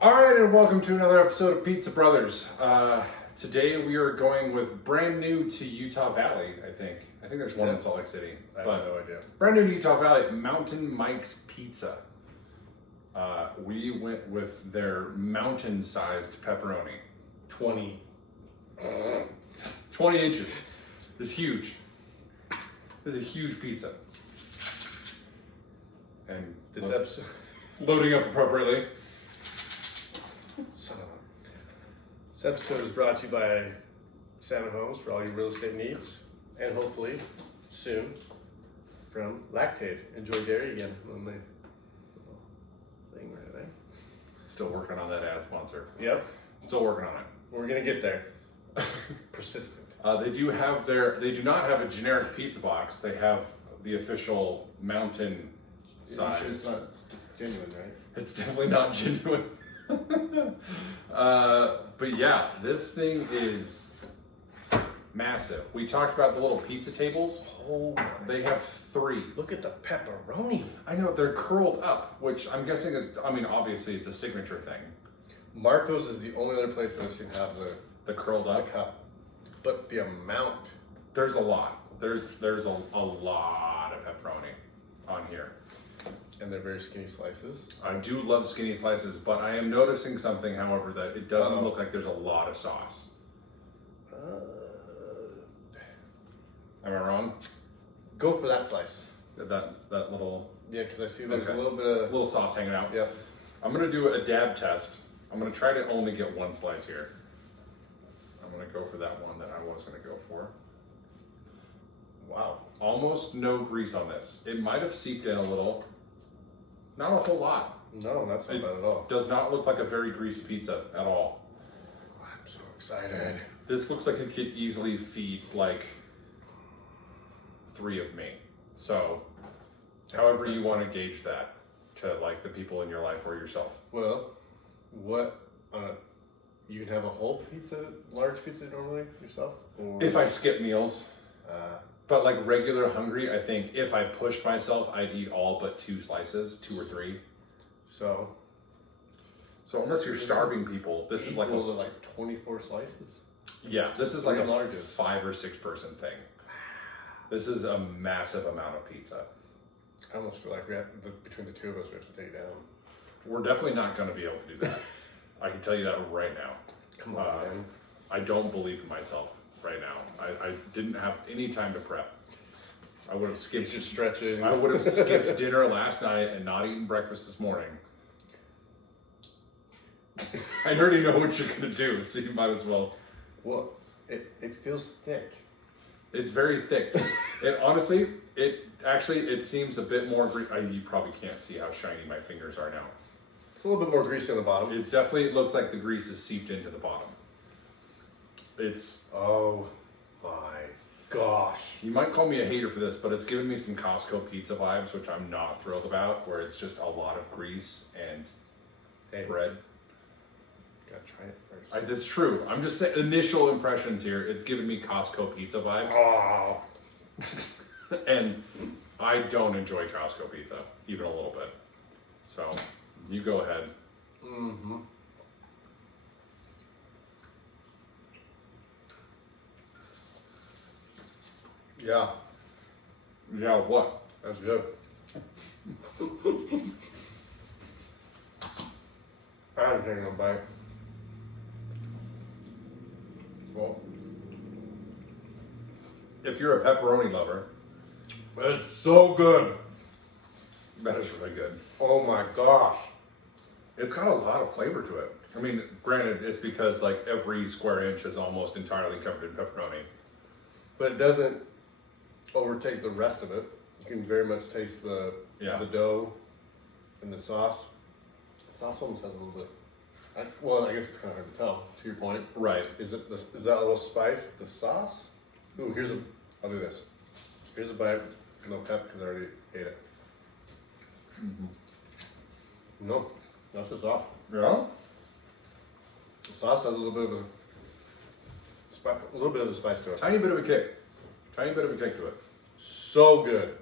All right, and welcome to another episode of Pizza Brothers. Today we are going with brand new to Utah Valley, I think. I think there's one in Salt Lake City. I have no idea. Brand new to Utah Valley, Mountain Mike's Pizza. We went with their mountain-sized pepperoni. 20. 20 inches. It's huge. It's a huge pizza. And This episode. loading up appropriately. Son of a. This episode is brought to you by Salmon Homes for all your real estate needs, and hopefully soon from Lactate. Enjoy dairy again on the thing right there. Still working on that ad sponsor. Yep, Still working on it. we're gonna get there. Persistent. They do not have a generic pizza box. They have the official mountain size. It's not just genuine, right? It's definitely not genuine. But yeah, this thing is massive. We talked about the little pizza tables. Oh my. They have 3. Look at the pepperoni. I know, they're curled up, which I'm guessing is, obviously it's a signature thing. Marco's is the only other place that I've seen have The curled the up. cup. But the amount. There's a lot. There's a lot of pepperoni on here. And they're very skinny slices. I do love skinny slices, but I am noticing something, however, that it doesn't look like there's a lot of sauce. Am I wrong? Go for that slice. That little Yeah, because I see there's Okay. a little bit of. little sauce hanging out. Yep. I'm gonna do a dab test. I'm gonna try to only get one slice here. I'm gonna go for that one that I was gonna go for. Wow. Almost no grease on this. It might have seeped in a little. Not a whole lot. No, that's not It bad at all. does not look like a very greasy pizza at all. I'm so excited. This looks like it could easily feed like 3 of me. So, however you want to gauge that to like the people in your life or yourself. Well, what? You can have a whole pizza, large pizza normally yourself? Or, If I skip meals, uh, but like regular hungry, I think if I pushed myself, I'd eat all but 2 slices, 2 or 3. so. So unless you're starving people, this is like equal to like 24 slices. yeah, this is like a Three larges. 5 or 6 person thing. This is a massive amount of pizza. I almost feel like between the two of us, we have to take it down. We're definitely not going to be able to do that. I can tell you that right now. Come on, man. I don't believe in myself right now. I didn't have any time to prep. I would have skipped. Just stretching. I would have skipped dinner last night and not eaten breakfast this morning. I already know what you're gonna do, so you might as well. Well, it feels thick. It's very thick. It honestly, it seems a bit more. You probably can't see how shiny my fingers are now. It's a little bit more greasy on the bottom. It's definitely. It looks like the grease is seeped into the bottom. It's. Oh my gosh. You might call me a hater for this, but it's giving me some Costco pizza vibes, which I'm not thrilled about, where it's just a lot of grease and bread. Gotta try it first. That's true. I'm just saying, initial impressions here, it's giving me Costco pizza vibes. Oh. And I don't enjoy Costco pizza, even a little bit. So, you go ahead. Mm-hmm. Yeah, Yeah, what? that's good. I haven't taken a bite. Well, if you're a pepperoni lover, It's so good. that is really good. Oh my gosh. It's got a lot of flavor to it. I mean, granted, it's because like every square inch is almost entirely covered in pepperoni. But it doesn't overtake the rest of it. You can very much taste the dough and the sauce. The sauce almost has a little bit. I guess it's kind of hard to tell. To your point, Right. is that little spice? The sauce? Ooh, I'll do this. Here's a bite. No pep because I already ate it. Mm-hmm. No, that's the sauce. Yeah? The sauce has a little bit of the spice to it. Tiny bit of a kick. Tiny bit of a kick to it. So good.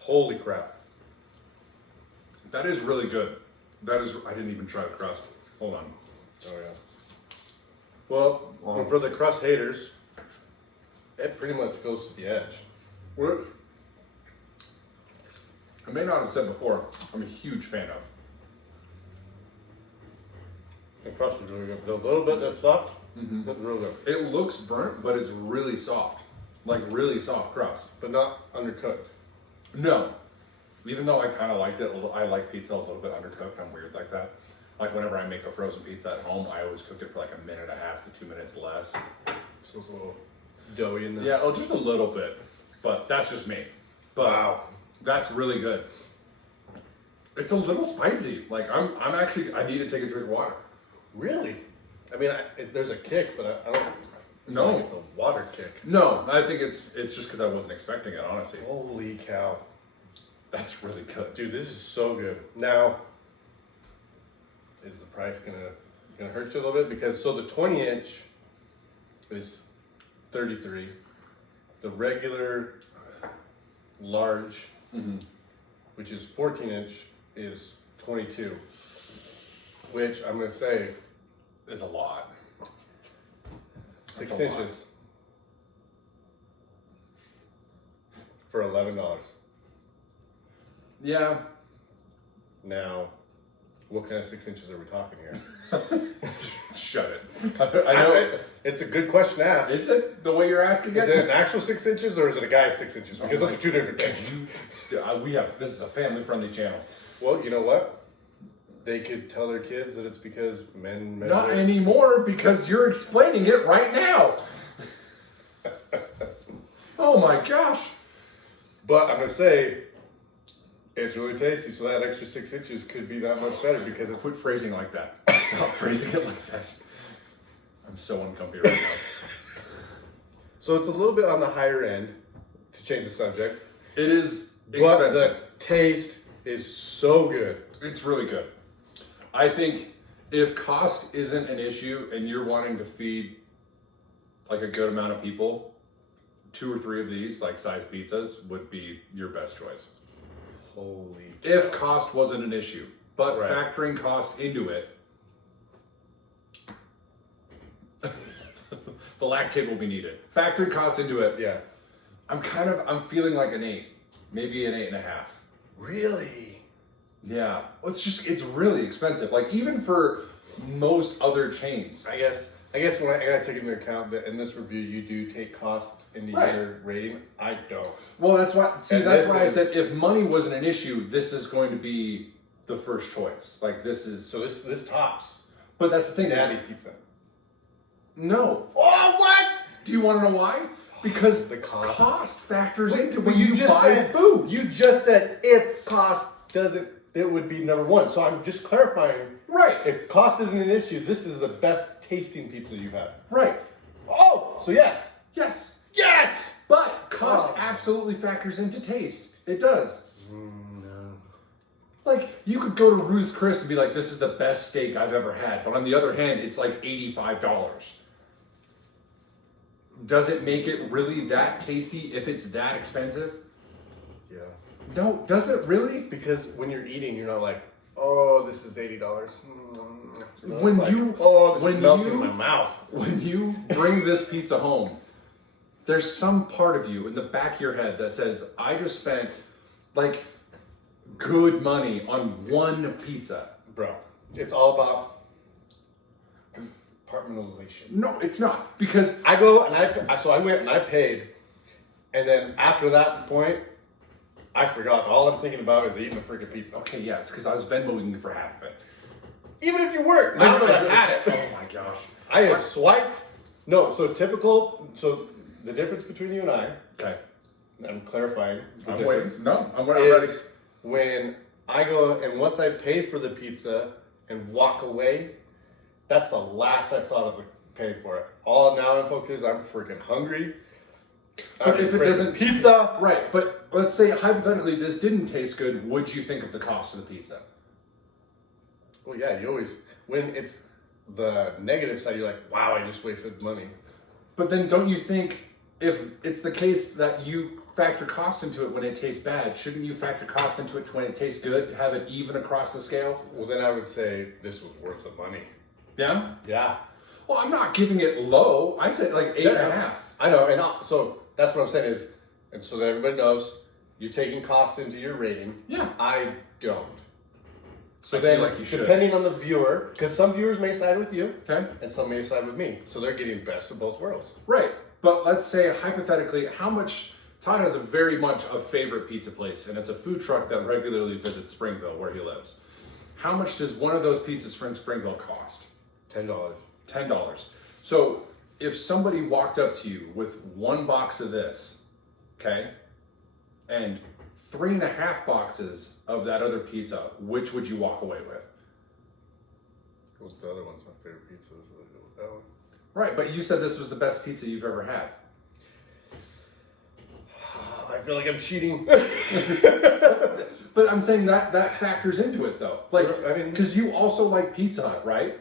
Holy crap. That is really good. That is, I didn't even try the crust. Hold on. Oh yeah. Well, for the crust haters, it pretty much goes to the edge. Which I may not have said before, I'm a huge fan of. The crust is really good. The little bit that's soft, it's real good. It looks burnt, but it's really soft. Like really soft crust. But not undercooked. No. Even though I kind of liked it, I like pizza a little bit undercooked. I'm weird like that. Like whenever I make a frozen pizza at home, I always cook it for like 1.5 minutes to 2 minutes less. So it's a little doughy in there. Yeah, oh, just a little bit. But that's just me. But Wow. That's really good. It's a little spicy. Like I'm actually, I need to take a drink of water. Really? I mean, there's a kick, but I don't. No. Think it's a water kick. No, I think it's just because I wasn't expecting it, honestly. Holy cow. That's really good. Dude, this is so good. Now, is the price gonna hurt you a little bit? Because so the 20-inch is 33. The regular large, which is 14-inch, is 22. Which I'm gonna say Is a lot. 6 That's a inches for $11. Yeah. Now, what kind of 6 inches are we talking here? Shut it. I know. It's a good question to ask. Is it the way you're asking Is it? it an actual 6 inches or is it a guy's 6 inches? Because those are two different things. This is a family-friendly channel. Well, you know what? They could tell their kids that it's because men measure. Not anymore, because you're explaining it right now. Oh my gosh. But I'm going to say, it's really tasty, so that extra 6 inches could be that much better because it's... Quit phrasing like that. Stop phrasing it like that. I'm so uncomfy right now. So it's a little bit on the higher end, to change the subject. It is But expensive. the taste is so good. It's really good. I think if cost isn't an issue and you're wanting to feed like a good amount of people, 2 or 3 of these like size pizzas would be your best choice. Holy If cost wasn't an issue, but Right. factoring cost into it, the lactate will be needed. Factoring cost into it, Yeah. I'm feeling like an 8, maybe an 8.5. Really? Yeah, it's really expensive. Like even for most other chains. I guess when I gotta take into account that in this review you do take cost into Right. your rating. I don't. Well, that's why. See, And that's this why I is- said if money wasn't an issue, this is going to be the first choice. Like this is. So this tops But that's the thing. natty Is, pizza. no. Oh what? Do you want to know why? Because The cost. cost factors into But when you buy said food. You just said if cost doesn't, it would be number one. So I'm just clarifying. Right. If cost isn't an issue, this is the best tasting pizza you've had. Right. Oh, so yes. Yes. Yes. But cost Oh. absolutely factors into taste. It does. No. Like, you could go to Ruth's Chris and be like, this is the best steak I've ever had. But on the other hand, it's like $85. Does it make it really that tasty if it's that expensive? Yeah. No, does it really? Because when you're eating, you're not like, oh, this is $80. No, When it's like, you- oh, this when is melting you- in my mouth. When you bring this pizza home, there's some part of you in the back of your head that says, I just spent like good money on one pizza. Bro, it's all about compartmentalization. No, it's not. Because I go and I went and I paid, and then after that point, I forgot. All I'm thinking about is eating a freaking pizza. okay, yeah, it's because I was Venmoing you for half of it. Even if you weren't, now that I had it, Oh my gosh. I have swiped. No, so typical. So the difference between you and I, Okay. I'm clarifying. The I'm difference waiting. No, I'm ready. is when I go and once I pay for the pizza and walk away, that's the last I've thought of paying for it. All now I'm focused. I'm freaking hungry. But if it freaking doesn't pizza, Right, but let's say hypothetically this didn't taste good, would you think of the cost of the pizza? well, yeah, you always when it's the negative side, you're like, wow, I just wasted money. But then don't you think if it's the case that you factor cost into it when it tastes bad, shouldn't you factor cost into it when it tastes good to have it even across the scale? Well, then I would say this was worth the money. Yeah? Yeah. Well, I'm not giving it low. I said like 8.5. I know, and so that's what I'm saying is, and so that everybody knows, you're taking costs into your rating. Yeah. I don't. So I then, feel like you should. depending on the viewer, because some viewers may side with you, Okay. and some may side with me. So they're getting best of both worlds. Right. But let's say hypothetically, how much Todd has a very much a favorite pizza place, and it's a food truck that regularly visits Springville where he lives. How much does one of those pizzas from Springville cost? $10. $10. So if somebody walked up to you with one box of this, okay, and 3.5 boxes of that other pizza, which would you walk away with? Well, the other one's my favorite pizza, so I'll go with that one. Right, but you said this was the best pizza you've ever had. I feel like I'm cheating. But I'm saying that factors into it though. Like, I mean- because you also like Pizza Hut, right?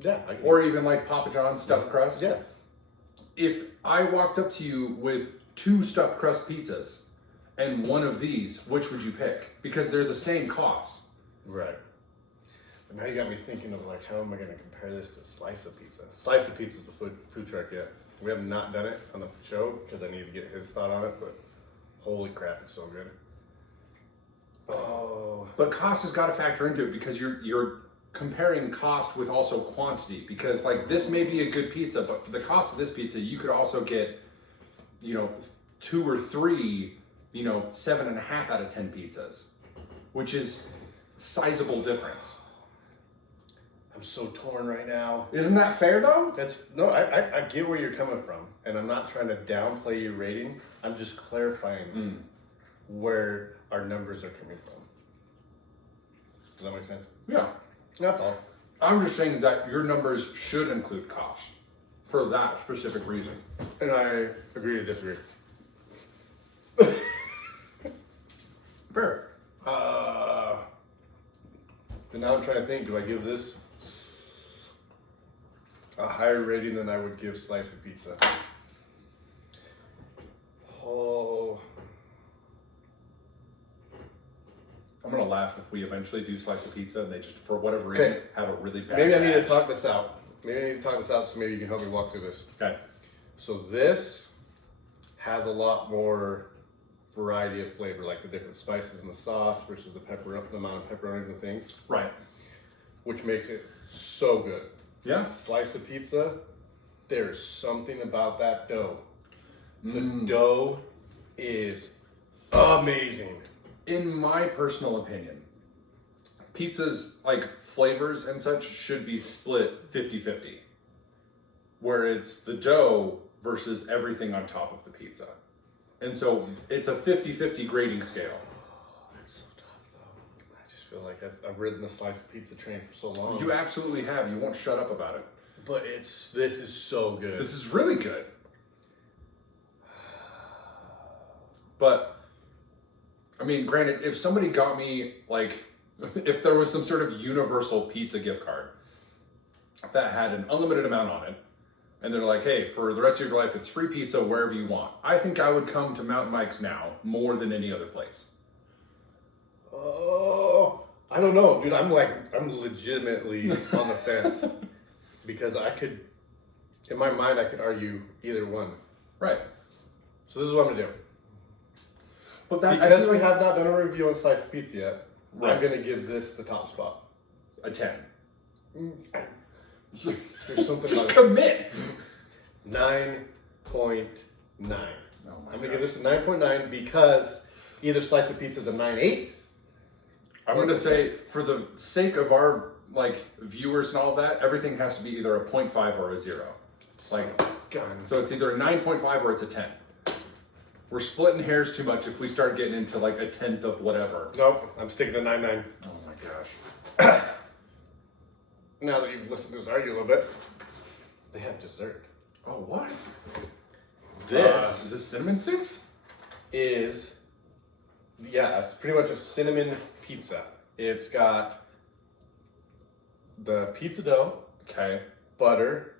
Yeah. Or even like Papa John's stuffed crust. Yeah. If I walked up to you with 2 stuffed crust pizzas and one of these, which would you pick? Because they're the same cost. Right. But now you got me thinking of like, how am I going to compare this to Slice of Pizza? Slice of Pizza is the food truck yet. We have not done it on the show because I need to get his thought on it, but holy crap, it's so good. Oh. But cost has got to factor into it because you're comparing cost with also quantity. Because like this may be a good pizza, but for the cost of this pizza, you could also get, 2 or 3, 7.5 out of 10 pizzas, which is sizable difference. I'm so torn right now. Isn't that fair though? I get where you're coming from, and I'm not trying to downplay your rating. I'm just clarifying where our numbers are coming from. Does that make sense? Yeah. That's all. I'm just saying that your numbers should include cost for that specific reason. And I agree to disagree. Fair. And now I'm trying to think, do I give this a higher rating than I would give Slice of Pizza? Oh. I'm gonna laugh if we eventually do Slice of Pizza and they just, for whatever reason, have a really bad Maybe I need to batch. talk this out. So maybe you can help me walk through this. Okay. So this has a lot more variety of flavor, like the different spices in the sauce versus the amount of pepperonis and things, Right. which makes it so good. Yeah. Slice of pizza, there's something about that dough. The Mm. dough is amazing. In my personal opinion, pizzas, like flavors and such, should be split 50-50. Where it's the dough versus everything on top of the pizza. And so it's a 50-50 grading scale. That's so tough though. I just feel like I've ridden the slice of pizza train for so long. You absolutely have. You won't shut up about it. But this is so good. This is really good. But, I mean, granted, if somebody got me, like, if there was some sort of universal pizza gift card that had an unlimited amount on it, and they're like, hey, for the rest of your life, it's free pizza wherever you want, I think I would come to Mountain Mike's now more than any other place. Oh, I don't know, dude. I'm legitimately on the fence because in my mind, I could argue either one. Right. So this is what I'm gonna do. But that, Because I feel we like have not done a review on sliced pizza yet, Right. I'm gonna give this the top spot. a 10. There's something Just about commit. 9.9. Oh my I'm gonna give this a 9.9 because either slice of pizza is a 9.8. I'm going to say, for the sake of our viewers and all of that, everything has to be either a 0.5 or a 0. So it's either a 9.5 or it's a 10. We're splitting hairs too much if we start getting into a 10th of whatever. Nope, I'm sticking to 9.9. Oh my gosh. Now that you've listened to us argue a little bit, they have dessert. Oh, what? This Is this cinnamon sticks? is, it's pretty much a cinnamon pizza. It's got the pizza dough, Okay. butter,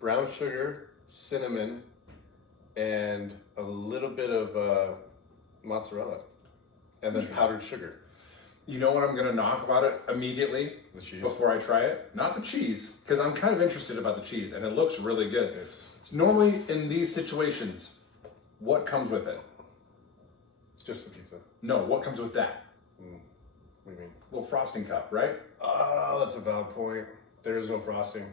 brown sugar, cinnamon, and a little bit of mozzarella, and then powdered sugar. You know what I'm gonna knock about it immediately The cheese. before I try it? Not the cheese, because I'm kind of interested about the cheese, and it looks really good. It's normally in these situations, what comes with it? It's just the pizza. No, what comes with that? What do you mean? Little frosting cup, right? Oh, that's a valid point. There is no frosting.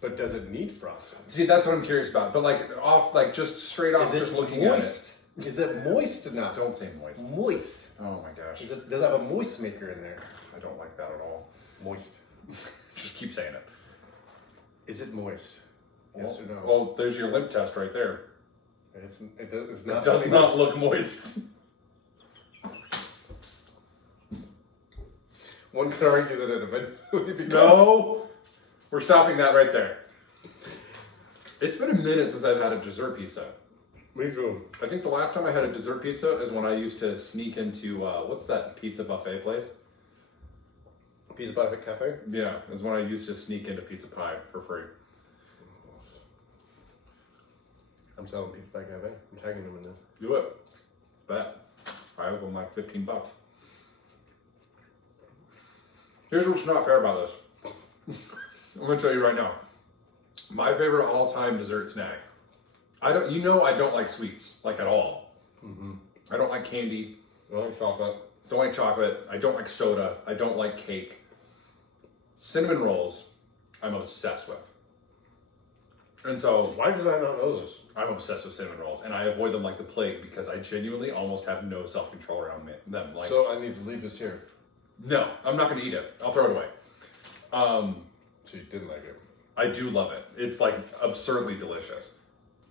But does it need frosting? See, that's what I'm curious about. But like just straight off, just looking at it. Is it moist enough? Don't say moist. Moist. Oh my gosh. Does it have a moist maker in there? I don't like that at all. Moist. Just keep saying it. Is it moist? Yes or no? Well, there's your lip test right there. It's not. It does not look moist. One could argue that it eventually becomes. No! We're stopping that right there. It's been a minute since I've had a dessert pizza. Me too. I think the last time I had a dessert pizza is when I used to sneak into, what's that pizza buffet place? Pizza Pie Cafe? Yeah, it was when I used to sneak into Pizza Pie for free. I'm selling Pizza Pie Cafe. I'm tagging them in this. Do it. Bet. I owe them like $15. Here's what's not fair about this. I'm gonna tell you right now. My favorite all-time dessert snack. I don't like sweets, like at all. Mm-hmm. I don't like candy. I like chocolate. Don't like chocolate. I don't like soda. I don't like cake. Cinnamon rolls, I'm obsessed with. And so, Why did I not know this? I'm obsessed with cinnamon rolls, and I avoid them like the plague because I genuinely almost have no self-control around them. Like, So I need to leave this here. no, I'm not going to eat it. I'll throw it away. So you didn't like it? I do love it. It's like absurdly delicious.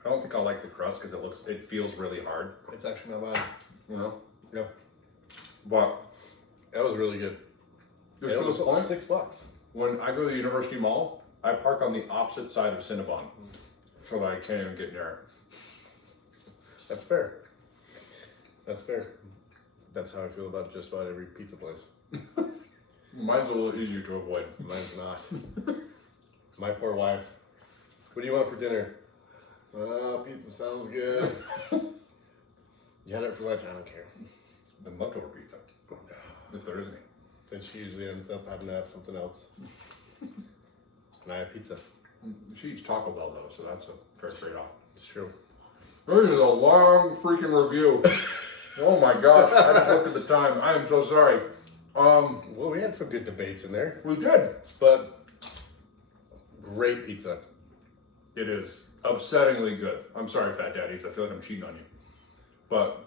I don't think I'll like the crust because it feels really hard. It's actually not bad. You know, Yeah. but That was really good. just It for was the point, $6. when I go to the University Mall, I park on the opposite side of Cinnabon, so that I can't even get near it. That's fair. That's fair. That's how I feel about just about every pizza place. Mine's a little easier to avoid. Mine's not. My poor wife. What do you want for dinner? Pizza sounds good. You had it for lunch, I don't care. Then leftover pizza, if there is any. Then she usually ends up having to have something else. And I have pizza. She eats Taco Bell though, so that's a fair trade-off. It's true. This is a long freaking review. Oh my gosh, I just looked at the time. I am so sorry. Well, we had some good debates in there, We did. but great pizza. It is upsettingly good. I'm sorry, Fat Daddies. I feel like I'm cheating on you. But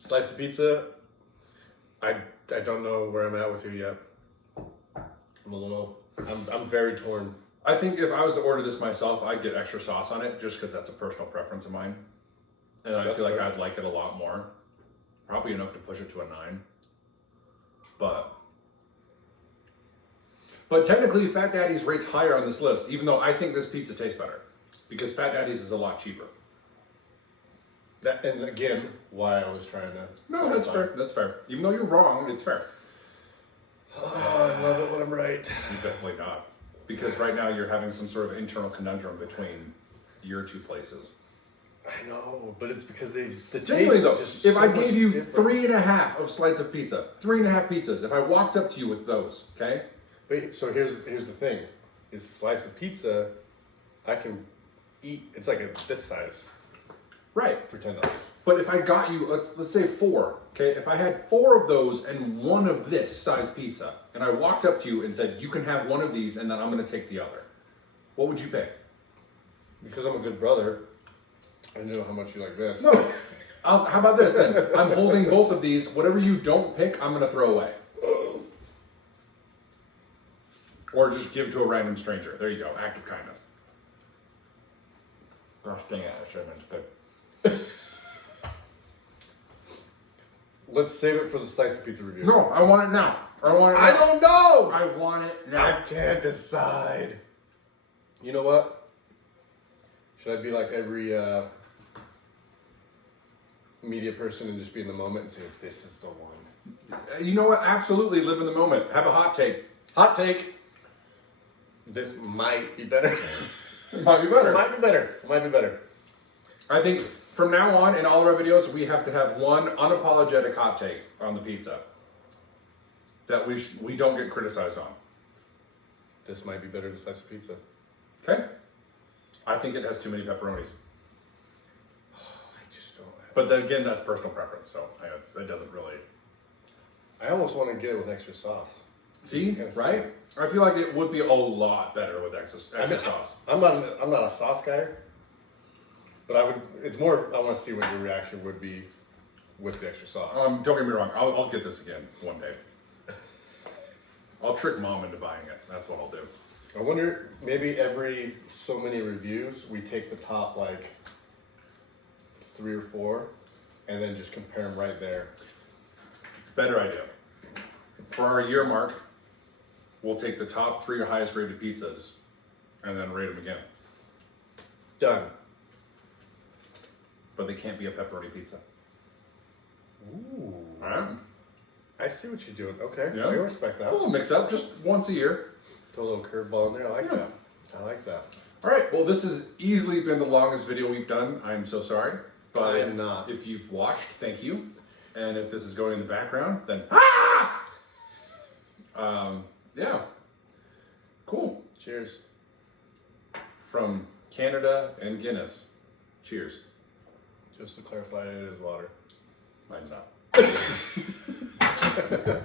Slice of pizza, I don't know where I'm at with you yet. I'm a little, I'm very torn. I think if I was to order this myself, I'd get extra sauce on it just because that's a personal preference of mine. And I That's feel like fair. I'd like it a lot more. Probably enough to push it to a 9. But technically, Fat Daddy's rates higher on this list, even though I think this pizza tastes better. Because Fat Daddy's is a lot cheaper. That, and again, why I was trying to. No, that's fair. That's fair. Even though you're wrong, it's fair. Oh, I love it when I'm right. You're definitely not. Because right now you're having some sort of internal conundrum between your two places. I know, but it's because the Genuinely taste though, is just if so I much gave you different. 3.5 of slices of pizza, 3.5 pizzas, if I walked up to you with those, okay? But, so here's the thing: is slice of pizza, I can eat. It's like this size Right. for $10. But if I got you, let's say 4, okay? If I had 4 of those and 1 of this size pizza, and I walked up to you and said, you can have 1 of these and then I'm gonna take the other, what would you pick? Because I'm a good brother, I know how much you like this. No. How about this then? I'm holding both of these. Whatever you don't pick, I'm gonna throw away. Or just give to a random stranger. There you go. Act of kindness. Gosh dang it, I should have been good. Let's save it for the slice of pizza review. No, I want it now. I want it now. I don't know. I want it now. I can't decide. You know what? Should I be like every media person and just be in the moment and say, this is the one? You know what? Absolutely live in the moment. Have a hot take. Hot take. This might be better. It might be better. It might be better. It might be better. I think from now on, in all of our videos, we have to have one unapologetic hot take on the pizza that we don't get criticized on. This might be better than slice of pizza. Okay? I think it has too many pepperonis. I just don't. But then again, that's personal preference, so it doesn't really. I almost want to get it with extra sauce. See, right? I feel like it would be a lot better with extra sauce. I'm not a sauce guy, but I would. It's more. I want to see what your reaction would be with the extra sauce. Don't get me wrong. I'll get this again one day. I'll trick mom into buying it. That's what I'll do. I wonder, maybe every so many reviews, we take the top like 3 or 4, and then just compare them right there. Better idea. For our year mark, we'll take the top 3 highest rated pizzas and then rate them again. Done. But they can't be a pepperoni pizza. Ooh. All right? I see what you're doing. Okay. Yeah. I respect that. A little mix up, just once a year. Throw a little curveball in there. I like Yeah. that. I like that. All right. Well, this has easily been the longest video we've done. I'm so sorry. But I am not. If you've watched, thank you. And if this is going in the background, then yeah. Cool. Cheers. From Canada and Guinness. Cheers. Just to clarify, it is water. Mine's not.